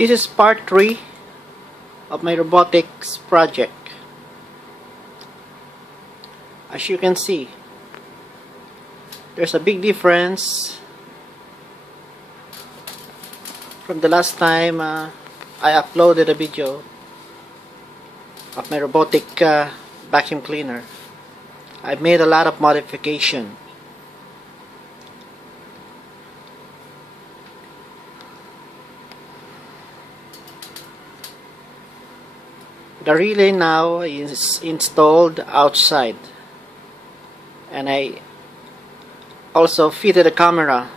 This is part 3 of my robotics project. As you can see, there's a big difference from the last time I uploaded a video of my robotic vacuum cleaner. I've made a lot of modification. The relay now is installed outside, and I also fitted a camera,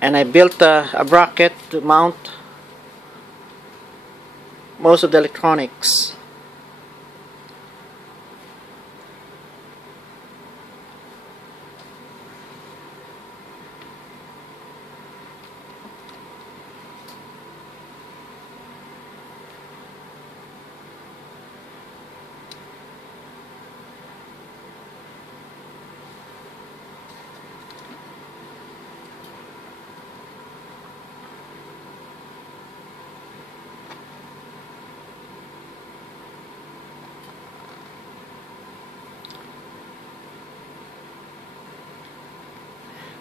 and I built a bracket to mount most of the electronics.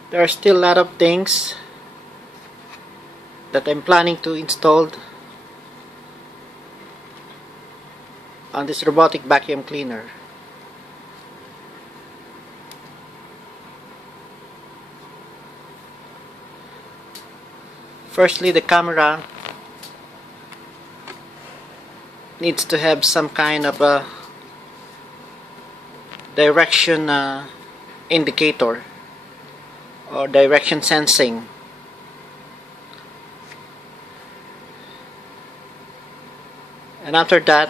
There are still a lot of things that I'm planning to install on this robotic vacuum cleaner. Firstly, the camera needs to have some kind of a direction indicator or direction sensing. And after that,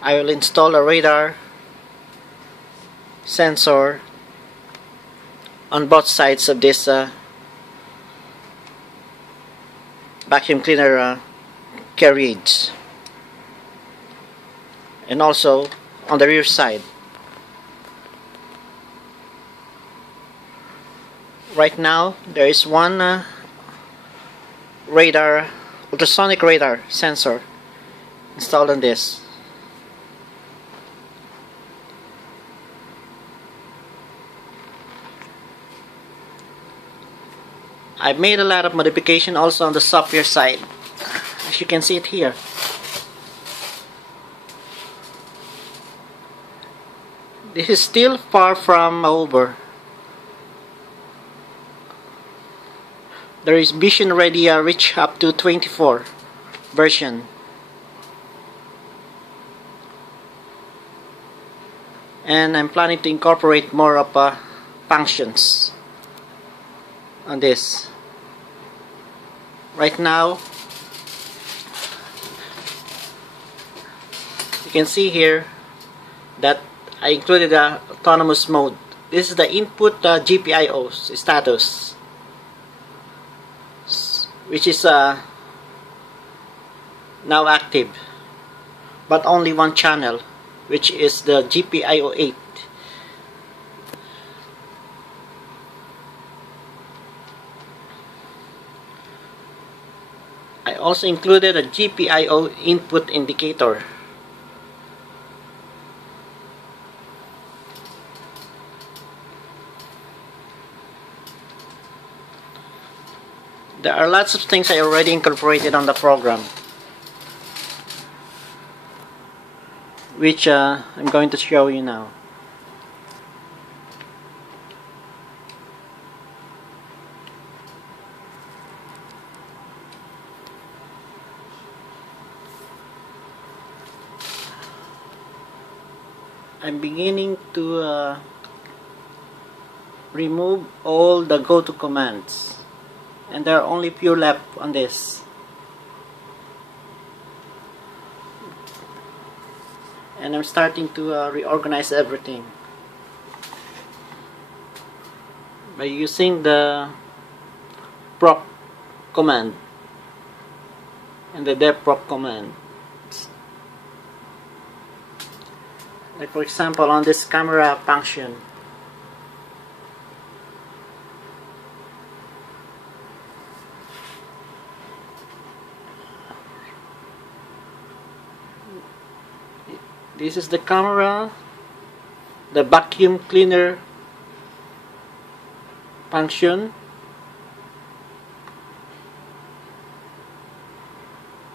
I will install a radar sensor on both sides of this vacuum cleaner carriage, and also on the rear side. Right now, there is one ultrasonic radar sensor installed on this. I've made a lot of modification also on the software side, as you can see it here. This is still far from over. There is Vision Ready reach up to 24 version. And I'm planning to incorporate more of functions on this. Right now, you can see here that I included the autonomous mode. This is the input GPIO status, which is now active, but only one channel, which is the GPIO 8. I also included a GPIO input indicator. There are lots of things I already incorporated on the program, which I'm going to show you now. I'm beginning to remove all the go-to commands, and there are only few left on this. And I'm starting to reorganize everything by using the proc command and the dev proc command. Like for example, on this camera function, This is the camera, the vacuum cleaner function,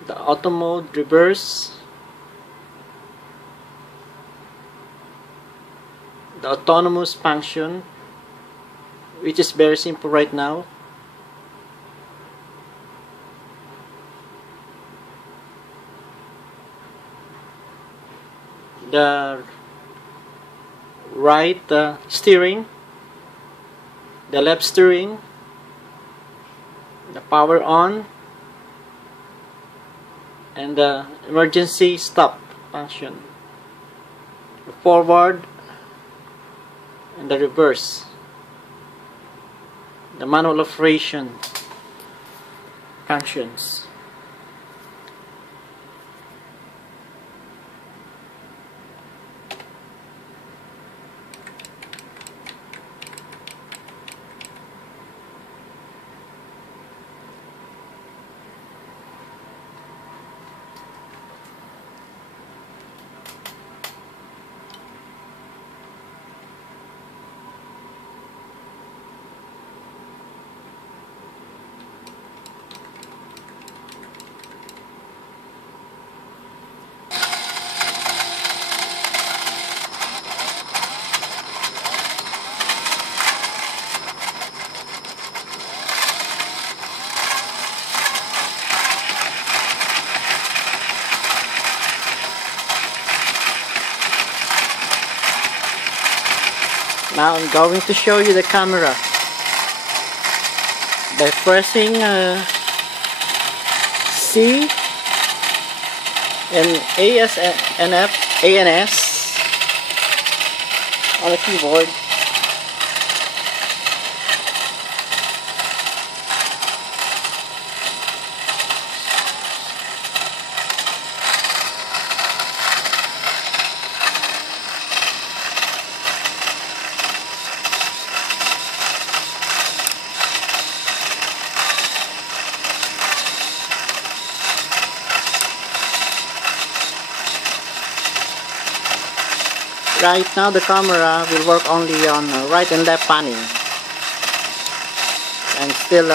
the auto mode reverse, the autonomous function, which is very simple right now, the right steering, the left steering, the power on, and the emergency stop function, the forward and the reverse, the manual operation functions. Now I'm going to show you the camera by pressing C and ANS on the keyboard. Right now the camera will work only on right and left panning, and still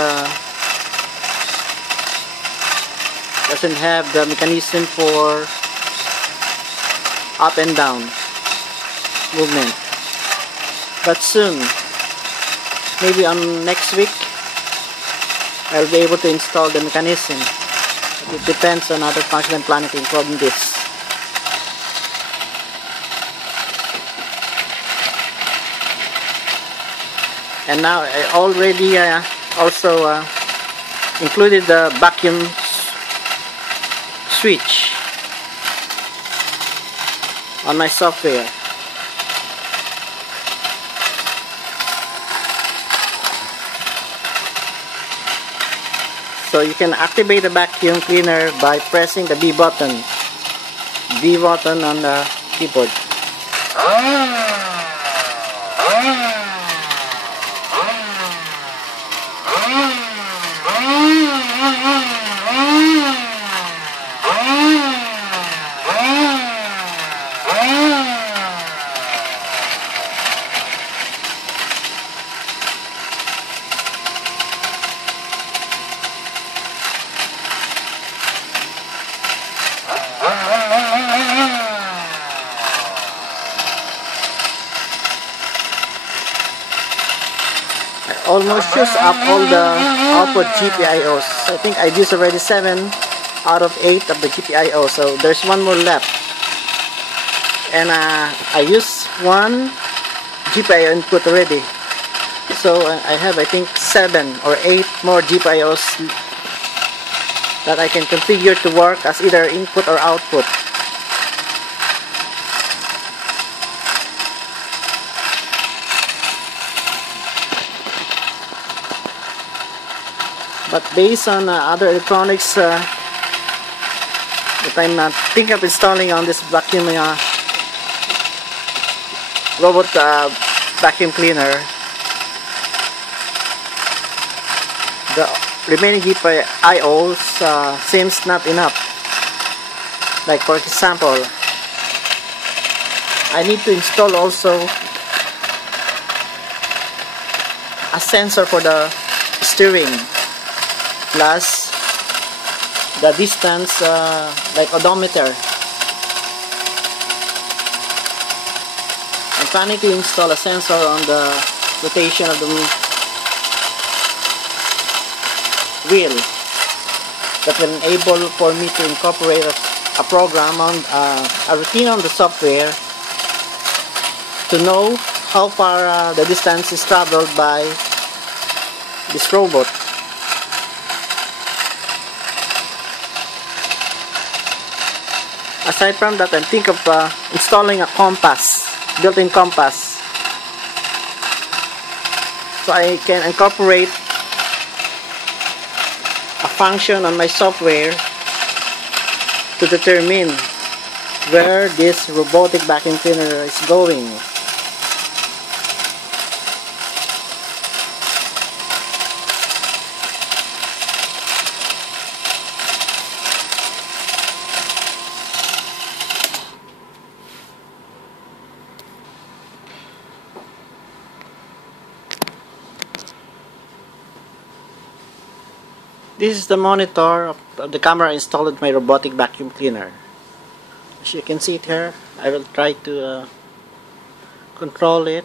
doesn't have the mechanism for up and down movement. But soon, maybe on next week, I'll be able to install the mechanism. It depends on other functions I'm planning to include in this. And now I already also included the vacuum switch on my software. So you can activate the vacuum cleaner by pressing the B button on the keyboard. Almost used up all the output GPIOs. I think I've used already 7 out of 8 of the GPIO, so there's one more left. And I used one GPIO input already, so I have, I think, 7 or 8 more GPIOs that I can configure to work as either input or output. But based on other electronics that I'm thinking of installing on this vacuum robot vacuum cleaner, the remaining GPIOs seems not enough. Like for example, I need to install also a sensor for the steering, plus the distance like odometer. I'm planning to install a sensor on the rotation of the wheel that will enable for me to incorporate a program on a routine on the software to know how far the distance is traveled by this robot. Aside from that, I'm thinking of installing a compass, built-in compass, so I can incorporate a function on my software to determine where this robotic vacuum cleaner is going. This is the monitor of the camera installed in my robotic vacuum cleaner. As you can see it here, I will try to control it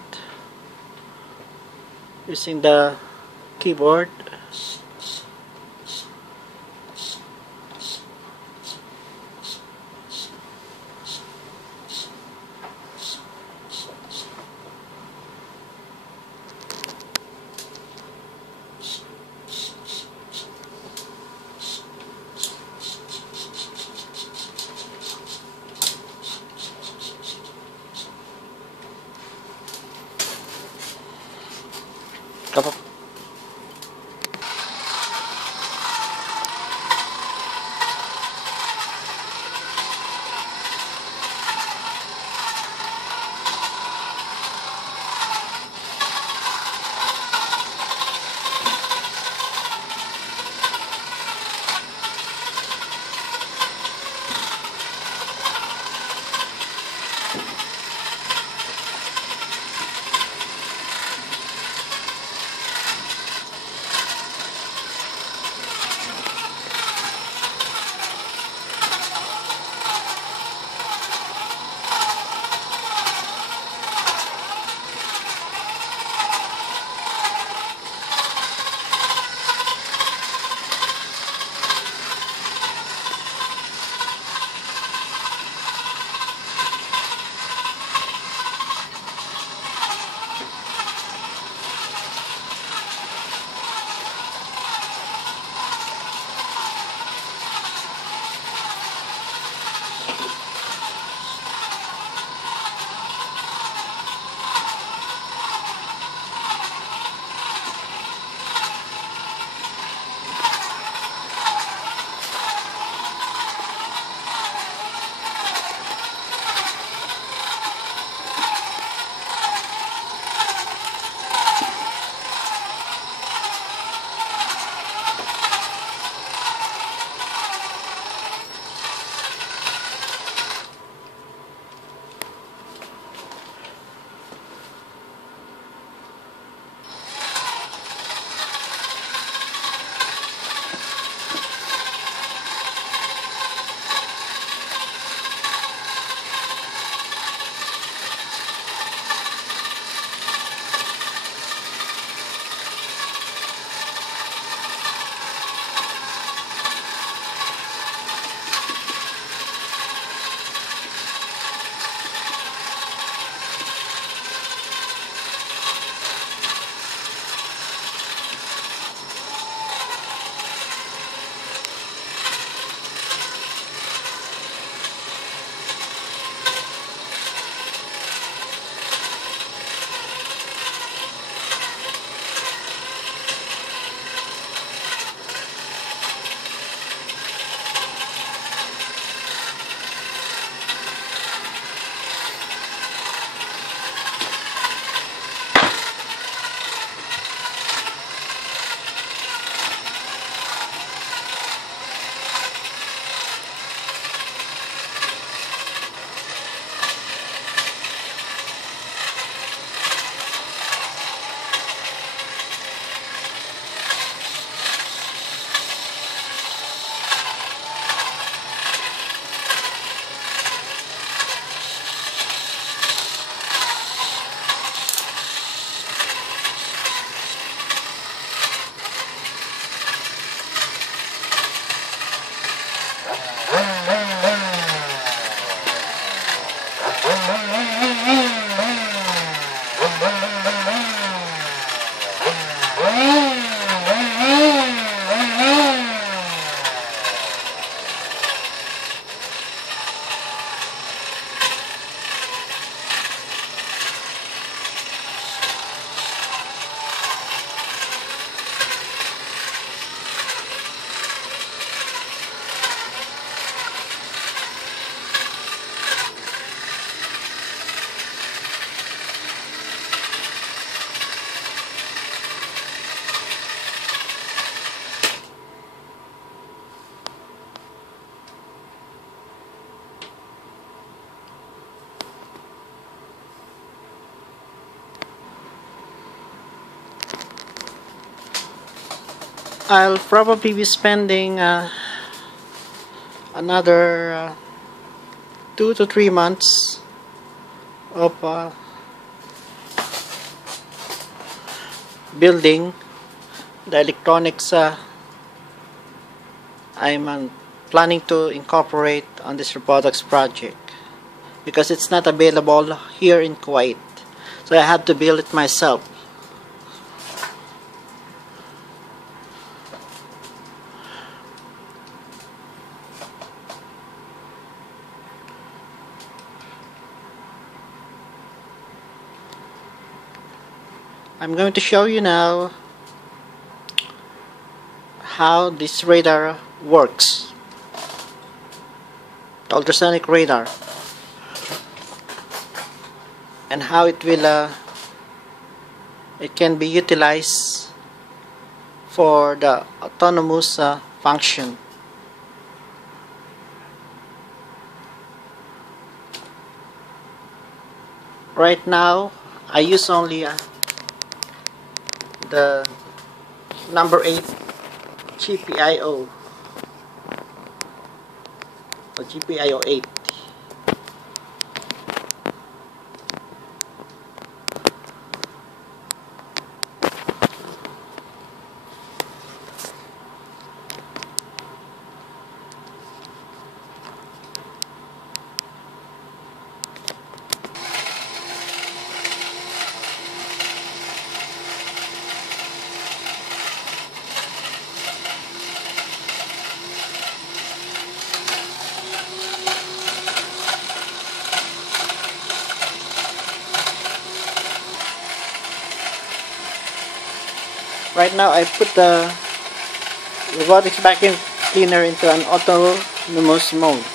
using the keyboard. I'll probably be spending another 2 to 3 months of building the electronics I'm planning to incorporate on this robotics project, because it's not available here in Kuwait, so I have to build it myself. I'm going to show you now how this radar works, the ultrasonic radar, and how it will it can be utilized for the autonomous function. Right now I use only the number 8 GPIO, or GPIO 8. Right now I put the robotics vacuum cleaner into an autonomous mode.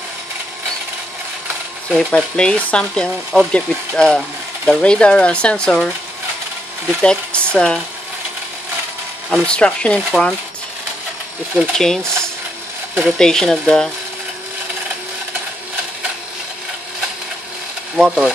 So if I place something, object with the radar sensor detects an obstruction in front, it will change the rotation of the motor.